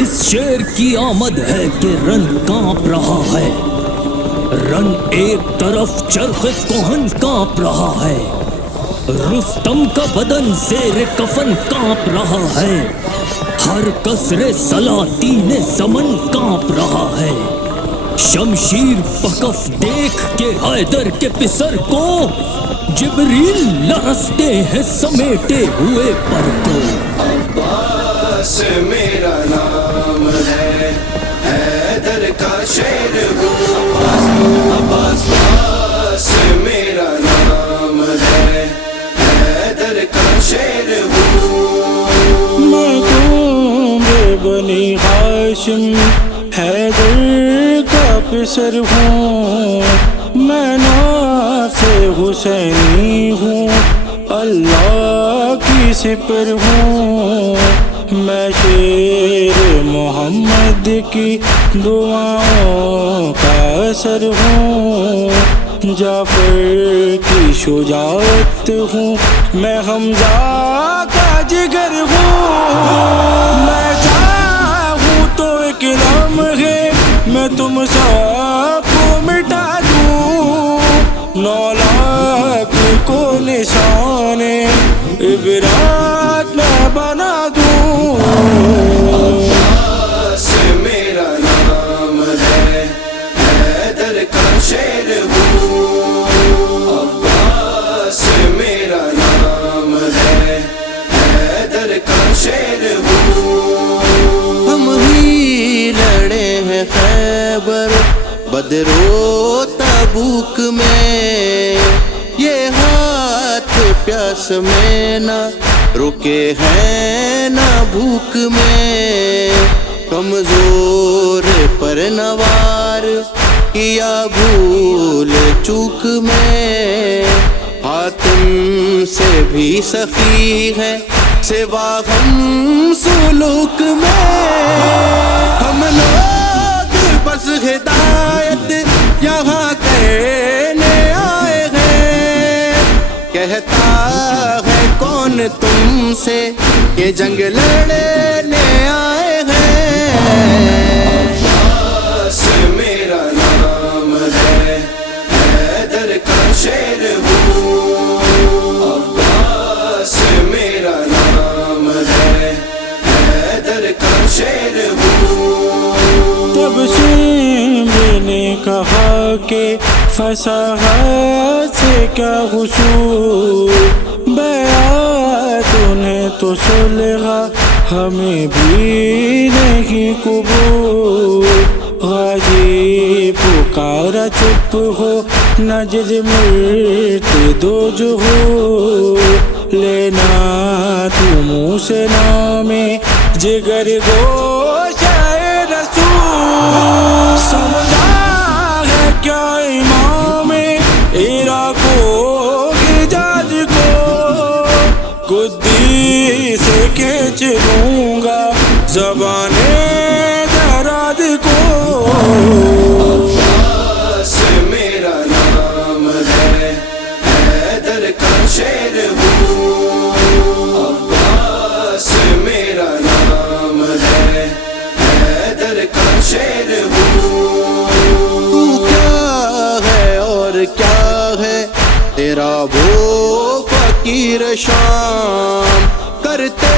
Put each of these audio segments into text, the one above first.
اس شیر کی آمد ہے کہ رن کانپ رہا ہے، رن ایک طرف چرخ کوہن کانپ رہا ہے، رستم کا بدن زیر کفن کانپ رہا ہے، ہر کسرے سلاطین زمن کانپ رہا ہے، شمشیر بکف دیکھ کے حیدر کے پسر کو جبریل لرزتے ہیں سمیٹے ہوئے پر کو۔ عباس میرا نام ہے، حیدر کا شیر ہوں، عباس میرا نام ہے، حیدر کا شیر ہوں۔ میں تو بنی ہاشم حیدر کا پسر ہوں، میں ناص حسینی ہوں، اللہ کی سپر ہوں، میں شیر محمد کی دعاؤں کا اثر ہوں، جعفر کی شجاعت ہوں، میں حمزہ کا جگر ہوں، میں چاہوں تو ایک لمحے میں تم سب کو مٹا دوں، 9 لاکھ کو نشان عبرت میں بنا دوں۔ عباس میرا نام ہے، حیدر کا شیر ہوں، عباس میرا نام ہے، حیدر کا شیر ہوں۔ ہم ہی لڑے ہیں خیبر بدر و تبوک میں، یہ ہاتھ پیاس میں نہ رکے ہیں نہ بھوک میں، کمزور پر نوار کیا بھول چوک میں، حاتم سے بھی سخی ہے سوا ہم سلوک میں، ہم لوگ بس ہدایت یہاں کہنے آئے ہیں، کہتا ہے کون تم سے یہ جنگ لڑنے آئے ہیں۔ عباس میرا نام ہے، حیدر کا شیر ہوں، عباس میرا نام ہے، حیدر کا شیر ہوں۔ تب سے نے کہا کہ فصاحت سے کیا حصول، بیعت انہیں تو صلح ہمیں بھی نہیں قبول، غازی پکارا چپ ہو نجد مرت دو جو ہو، لینا تو منہ سے نام جگر گوشہ رسول، سمجھا ہے کیا امام عراق و حجاز کو، گدی سے کھینچ لوں گا زبان دراد کو۔ عباس میرا نام ہے، حیدر کا شیر ہوں، عباس میرا نام ہے، حیدر کا شیر ہوں۔ تو کیا ہے اور کیا ہے تیرا وہ فقیر شام، کرتے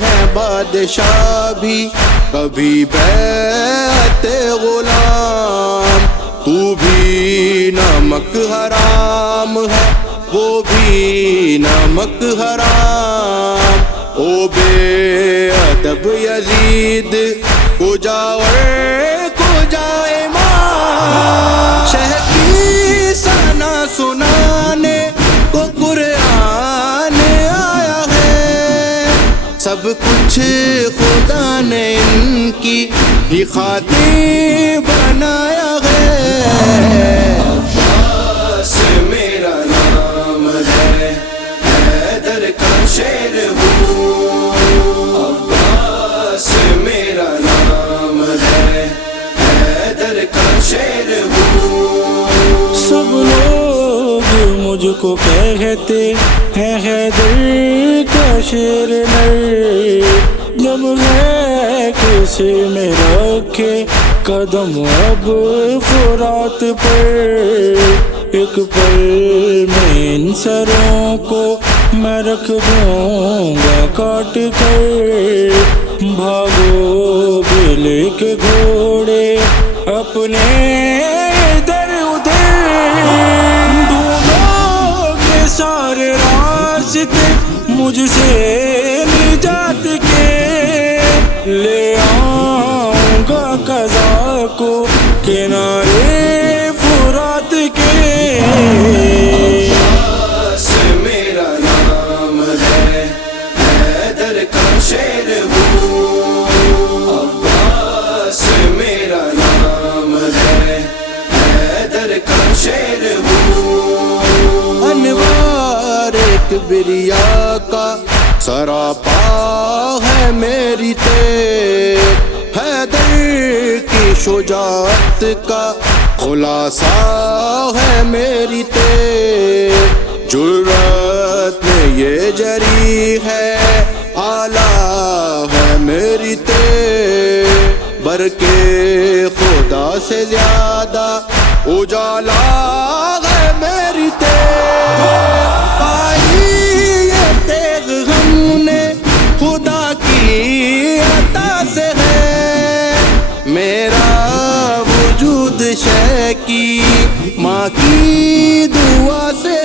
ہیں بادشاہ بھی کبھی بیعت غلام، تو بھی نمک حرام ہے وہ بھی نمک حرام، او بے ادب یزید کو جاؤ کو جائے ماں، شہ کی ثنا سنانے کو قرآن آیا ہے، سب کچھ خدا نے ان کی ہی خاطر بنایا ہے۔ عباس میرا نام ہے، حیدر کا شیر ہوں، عباس میرا نام ہے، حیدر کا شیر ہوں۔ سب لوگ مجھ کو کہتے ہیں حیدر کا شیر نر، جب ہے کسی میں رکھے قدم اب فرات پر، ایک پل میں ان سروں کو میں رکھ دوں گا کاٹ کر، بھاگو گے لے کے گھوڑے اپنے ادھر ادھر، ڈھونڈو گے سارے راستے مجھ سے نجات کے، لے آؤں گا قضا کو کنارے فرات کے۔ عباس میرا نام ہے، حیدر کا شیر ہوں، عباس میرا نام ہے، حیدر کا شیر ہوں، انوار کبریا کا سراپا ہے میری تیغ، حیدر کی شجاعت کا خلاصہ ہے میری تیغ، جرأت میں یہ جری ہے اعلیٰ ہے میری تیغ، برکے خدا سے زیادہ اجالا ہے میری تیغ، پائی یہ تیغ ہم نے خدا کی عطا سے ہے، میرا وجود شے کی ماں کی دعا سے